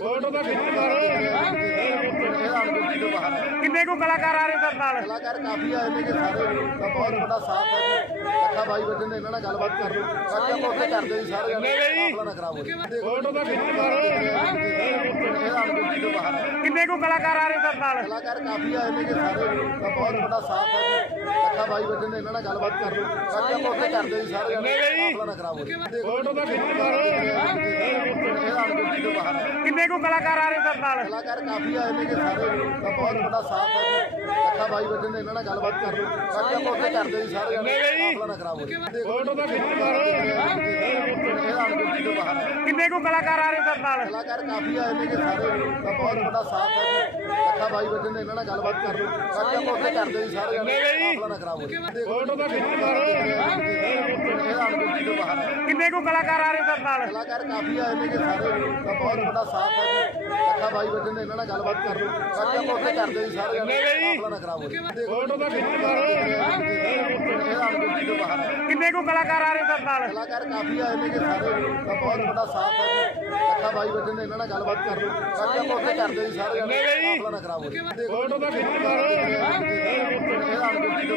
Photo ਤਾਂ ਖਿੱਚ ਕਿੰਨੇ ਕੋ ਕਲਾਕਾਰ ਆ ਰਹੇ ਸਰ ਨਾਲ ਕਲਾਕਾਰ ਕਾਫੀ ਆਏ ਨੇ ਸਾਰੇ ਦਾ ਬਹੁਤ ਵੱਡਾ ਸਾਥ ਹੈ ਜੀ ਬਾਈ ਵਜਨ ਨੇ ਇਹਨਾਂ ਨਾਲ ਗੱਲਬਾਤ ਕਰ ਲਓ ਬਾਕੀ ਆਪਾਂ ਉੱਥੇ ਕਰਦੇ ਜੀ ਸਾਰੇ ਜਣੇ ਆਪਣਾ ਨਾ ਖਰਾਬ ਹੋ ਜਾਏ ਫੋਟੋ ਤਾਂ ਖਿੱਚ ਕਿੰਨੇ ਕੋ ਕਲਾਕਾਰ ਆ ਰਹੇ ਸਰ ਨਾਲ ਕਲਾਕਾਰ ਕਾਫੀ ਆਏ ਨੇ ਸਾਰੇ ਦਾ ਬਹੁਤ ਵੱਡਾ ਸਾਥ ਹੈ ਜੀ ਬਾਈ ਵਜਨ ਨੇ ਇਹਨਾਂ ਨਾਲ ਗੱਲਬਾਤ ਕਰ ਲਓ ਬਾਕੀ ਆਪਾਂ ਉੱਥੇ ਕਰਦੇ ਜੀ ਸਾਰੇ ਜਣੇ ਆਪਣਾ ਨਾ ਖਰਾਬ ਹੋ ਜਾਏ ਫੋਟੋ ਤਾਂ ਖਿੱਚ ਕਿੰਨੇ ਕੋ ਕਲਾਕਾਰ ਆ ਰਹੇ ਸਰ ਨਾਲ ਕਲਾਕਾਰ ਕਾਫੀ ਆਏ ਨੇ ਸਾਰੇ ਦਾ ਬਹੁਤ ਵੱਡਾ ਸਾਥ ਹੈ ਜੀ ਲੱਖਾ ਬਾਈ ਵਜਨ ਨੇ ਇਹਨਾਂ ਨਾਲ ਗੱਲਬਾਤ ਕਰ ਲਓ। ਬਾਕੀ ਆਪਾਂ ਉੱਥੇ ਕਰਦੇ ਜੀ ਸਾਰੇ ਜਣੇ। ਆਪਣਾ ਨਾ ਖਰਾਬ ਹੋ ਜਾਏ ਫੋਟੋ ਤਾਂ ਖਿੱਚ ਕਿੰਨੇ ਕੋ ਕਲਾਕਾਰ ਆ ਰਹੇ ਸਰ ਨਾਲ? ਕਲਾਕਾਰ ਕਾਫੀ ਆਏ ਨੇ ਕਿ ਸਾਰੇ ਦਾ ਬਹੁਤ ਵੱਡਾ ਸਾਥ ਹੈ ਜੀ ਲੱਖਾ ਬਾਈ ਵਜਨ ਨੇ ਇਹਨਾਂ ਨਾਲ ਗੱਲਬਾਤ ਕਰ ਲਓ। ਬਾਕੀ ਆਪਾਂ ਉੱਥੇ ਕਰਦੇ ਜੀ ਸਾਰੇ ਜਣੇ। ਆਪਣਾ ਨਾ ਖਰਾਬ ਹੋ ਜਾਏ ਫੋਟੋ ਤਾਂ ਖਿੱਚ ਕਿੰਨੇ ਕੋ ਕਲਾਕਾਰ ਆ ਰਹੇ ਸਰ ਨਾਲ? ਕਲਾਕਾਰ ਕਾਫੀ ਆਏ ਨੇ ਕਿ ਸਾਰੇ ਬਹੁਤ ਵੱਡਾ ਸਾਥ ਹੈ ਜੀ। ਬਾਈ ਵਜਨ ਨੇ ਇਹਨਾਂ ਨਾਲ ਗੱਲਬਾਤ ਕਰ ਲਓ ਬਾਕੀ ਆਪਾਂ ਉੱਥੇ ਕਰਦੇ ਜੀ ਸਾਰੇ ਜਣੇ ਆਪਣਾ ਨਾ ਖਰਾਬ ਹੋ ਜਾਏ ਫੋਟੋ ਤਾਂ ਖਿੱਚ ਕਿੰਨੇ ਕੋ ਕਲਾਕਾਰ ਆ ਰਹੇ ਸਰ ਨਾਲ? ਕਲਾਕਾਰ ਕਾਫੀ ਆਏ ਨੇ ਕਿ ਸਾਰੇ ਬਹੁਤ ਵੱਡਾ ਸਾਥ ਹੈ ਜੀ। ਲੱਖਾ ਬਾਈ ਵਜਨ ਨੇ ਇਹਨਾਂ ਨਾਲ ਗੱਲਬਾਤ ਕਰ ਲਓ ਬਾਕੀ ਆਪਾਂ ਉੱਥੇ ਕਰਦੇ ਜੀ ਸਾਰੇ ਜਣੇ ਆਪਣਾ ਨਾ ਖਰਾਬ ਹੋ ਜਾਏ ਫੋਟੋ ਖਿੱਚ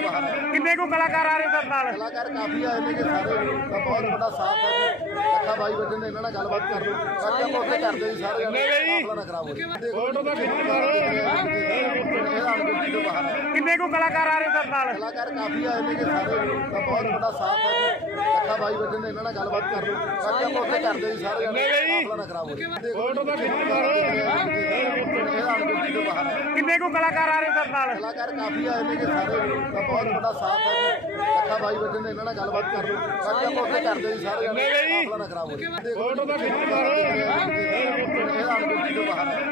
ਕਿੰਨੇ ਕੋ ਕਲਾਕਾਰ ਆ ਰਹੇ ਸਰ ਨਾਲ? ਕਲਾਕਾਰ ਕਾਫੀ ਆਏ ਨੇ ਕਿ ਸਾਰੇ। ਦਾ ਬਹੁਤ ਵੱਡਾ ਸਾਥ ਹੈ। ਲੱਖਾ ਬਾਈ ਵਜਨ ਨੇ ਇਹਨਾਂ ਨਾਲ ਗੱਲਬਾਤ ਕਰ ਲਓ। ਬਾਕੀ ਆਪਾਂ ਉੱਥੇ ਕਰਦੇ ਜੀ ਸਾਰੇ ਜਣੇ ਆਪਣਾ ਨਾ ਖਰਾਬ ਹੋ ਜਾਏ ਫੋਟੋ ਤਾਂ ਖਿੱਚ ਕਿੰਨੇ ਕੋ ਕਲਾਕਾਰ ਆ ਰਹੇ ਸਰ ਨਾਲ? ਕਲਾਕਾਰ ਕਾਫੀ ਆਏ ਨੇ ਸਾਰੇ ਬਹੁਤ ਵੱਡਾ ਸਾਥ ਹੈ। ਲੱਖਾ ਬਾਈ ਵਜਨ ਨੇ ਇਹਨਾਂ ਨਾਲ ਗੱਲਬਾਤ ਕਰ ਲਓ। ਬਾਕੀ ਆਪਾਂ ਉੱਥੇ ਕਰਦੇ ਜੀ ਸਾਰੇ ਜਣੇ ਆਪਣਾ ਨਾ ਖਰਾਬ ਹੋ ਜਾਏ ਫੋਟੋ ਤਾਂ ਖਿੱਚ ਕਿੰਨੇ ਕੋ ਕਲਾਕਾਰ ਆ ਰਹੇ ਸਰ ਨਾਲ? ਕਲਾਕਾਰ ਕਾਫੀ ਆਏ ਨੇ ਸਾਰੇ ਬਹੁਤ ਵੱਡਾ ਸਾਥ ਹੈ। ਲੱਖਾ ਬਾਈ ਵਜਨ ਨੇ ਇਹਨਾਂ ਨਾਲ ਗੱਲਬਾਤ ਕਰ ਲਓ। ਬਾਕੀ ਆਪਾਂ ਉੱਥੇ ਕਰਦੇ ਜੀ ਸਾਰੇ ਜਣੇ ਆਪਣਾ ਖਰਾਬ ਹੋ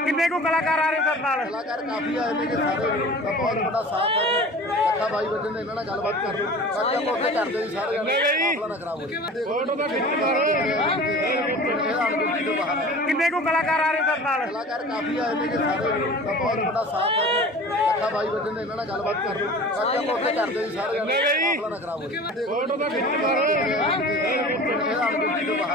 ਕਿੰਨੇ ਕੋ ਕਲਾਕਾਰ ਆ ਰਹੇ ਸਰ ਨਾਲ? ਕਲਾਕਾਰ ਕਾਫੀ ਆਏ ਨੇ ਕਿ ਸਾਰੇ ਦਾ ਬਹੁਤ ਵੱਡਾ ਸਾਥ ਹੈ। ਲੱਖਾ ਬਾਈ ਵਜਨ ਨੇ ਇਹਨਾਂ ਨਾਲ ਗੱਲਬਾਤ ਕਰ ਲਓ। ਬਾਕੀ ਆਪਾਂ ਉੱਥੇ ਕਰਦੇ ਜੀ ਸਾਰੇ ਜਣੇ। ਆਪਣਾ ਨਾ ਖਰਾਬ ਹੋ ਖਿੱਚ ਕਿੰਨੇ ਕੋ ਕਲਾਕਾਰ ਆ ਰਹੇ ਸਰ ਨਾਲ? ਕਲਾਕਾਰ ਕਾਫੀ ਆਏ ਨੇ ਕਿ ਸਾਰੇ ਦਾ ਬਹੁਤ ਵੱਡਾ ਸਾਥ ਹੈ। ਲੱਖਾ ਬਾਈ ਵਜਨ ਨੇ ਇਹਨਾਂ ਨਾਲ ਗੱਲਬਾਤ ਕਰ ਲਓ। ਬਾਕੀ ਆਪਾਂ ਉੱਥੇ ਕਰਦੇ ਜੀ ਸਾਰੇ ਜਣੇ। ਆਪਣਾ ਨਾ। ਖਰਾਬ ਹੋ। ਖਿੱਚ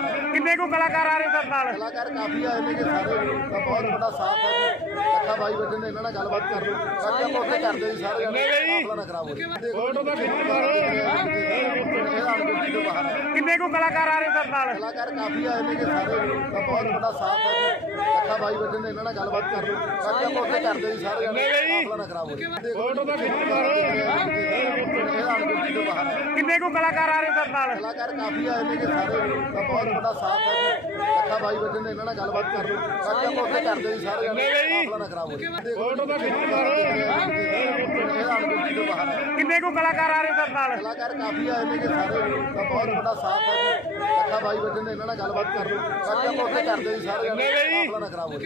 ਕਿੰਨੇ ਕੋ ਕਲਾਕਾਰ ਆ ਰਹੇ ਸਰ ਨਾਲ? ਕਲਾਕਾਰ ਕਾਫੀ ਆਏ ਨੇ ਕਿ ਸਾਰੇ ਦਾ ਬਹੁਤ ਵੱਡਾ ਸਾਥ ਹੈ ਜੀ ਲੱਖਾ ਬਾਈ ਵਜਨ ਨੇ ਇਹਨਾਂ ਨਾਲ ਗੱਲਬਾਤ ਕਰ ਲਓ। ਬਾਕੀ ਆਪਾਂ ਉੱਥੇ ਕਰਦੇ ਜੀ ਸਾਰੇ ਜਣੇ। ਆਪਣਾ ਨਾ ਖਰਾਬ ਹੋ ਜਾਏ ਫੋਟੋ ਤਾਂ ਖਿੱਚ ਕਿੰਨੇ ਕੋ ਕਲਾਕਾਰ ਆ ਰਹੇ ਸਰ ਨਾਲ? ਕਲਾਕਾਰ ਕਾਫੀ ਆਏ ਨੇ ਕਿ ਸਾਰੇ ਦਾ ਬਹੁਤ ਵੱਡਾ ਸਾਥ ਹੈ ਜੀ। ਲੱਖਾ ਬਾਈ ਵਜਨ ਨੇ ਇਹਨਾਂ ਨਾਲ ਗੱਲਬਾਤ ਕਰ ਲਓ। ਬਾਕੀ ਆਪਾਂ ਉੱਥੇ ਕਰਦੇ ਜੀ ਸਾਰੇ ਜਣੇ। ਨਾ ਖਰਾਬ ਹੋ ਜਾਏ ਫੋਟੋ ਤਾਂ ਖਿੱਚ ਕਿੰਨੇ ਕੋ ਕਲਾਕਾਰ ਆ ਰਹੇ ਸਰ ਨਾਲ? ਕਲਾਕਾਰ ਕਾਫੀ ਆਏ ਨੇ ਸਾਰੇ ਦਾ ਬਹੁਤ ਵੱਡਾ ਸਾਥ ਹੈ ਜੀ। ਲੱਖਾ ਬਾਈ ਵਜਨ ਨੇ ਇਹਨਾਂ ਨਾਲ ਗੱਲਬਾਤ ਕਰ ਲਓ। ਬਾਕੀ ਆਪਾਂ ਉੱਥੇ ਕਰਦੇ ਜੀ ਸਾਰੇ ਜਣੇ ਨਾ। ਖਰਾਬ ਹੋ ਜਾਏ ਫੋਟੋ ਤਾਂ ਖਿੱਚ ਕਿੰਨੇ ਕੋ ਕਲਾਕਾਰ ਆ ਰਹੇ ਸਰ ਨਾਲ? ਕਲਾਕਾਰ ਕਾਫੀ ਆਏ ਨੇ ਸਾਰੇ ਦਾ ਬਹੁਤ ਵੱਡਾ ਸਾਥ ਹੈ ਜੀ। ਲੱਖਾ ਬਾਈ ਵਜਨ ਨੇ ਇਹਨਾਂ ਨਾਲ ਗੱਲਬਾਤ ਕਰ ਲਓ। ਬਾਕੀ ਆਪਾਂ ਉੱਥੇ ਕਰਦੇ ਜੀ ਸਾਰੇ ਜਣੇ ਨਾ। ਖਰਾਬ ਹੋ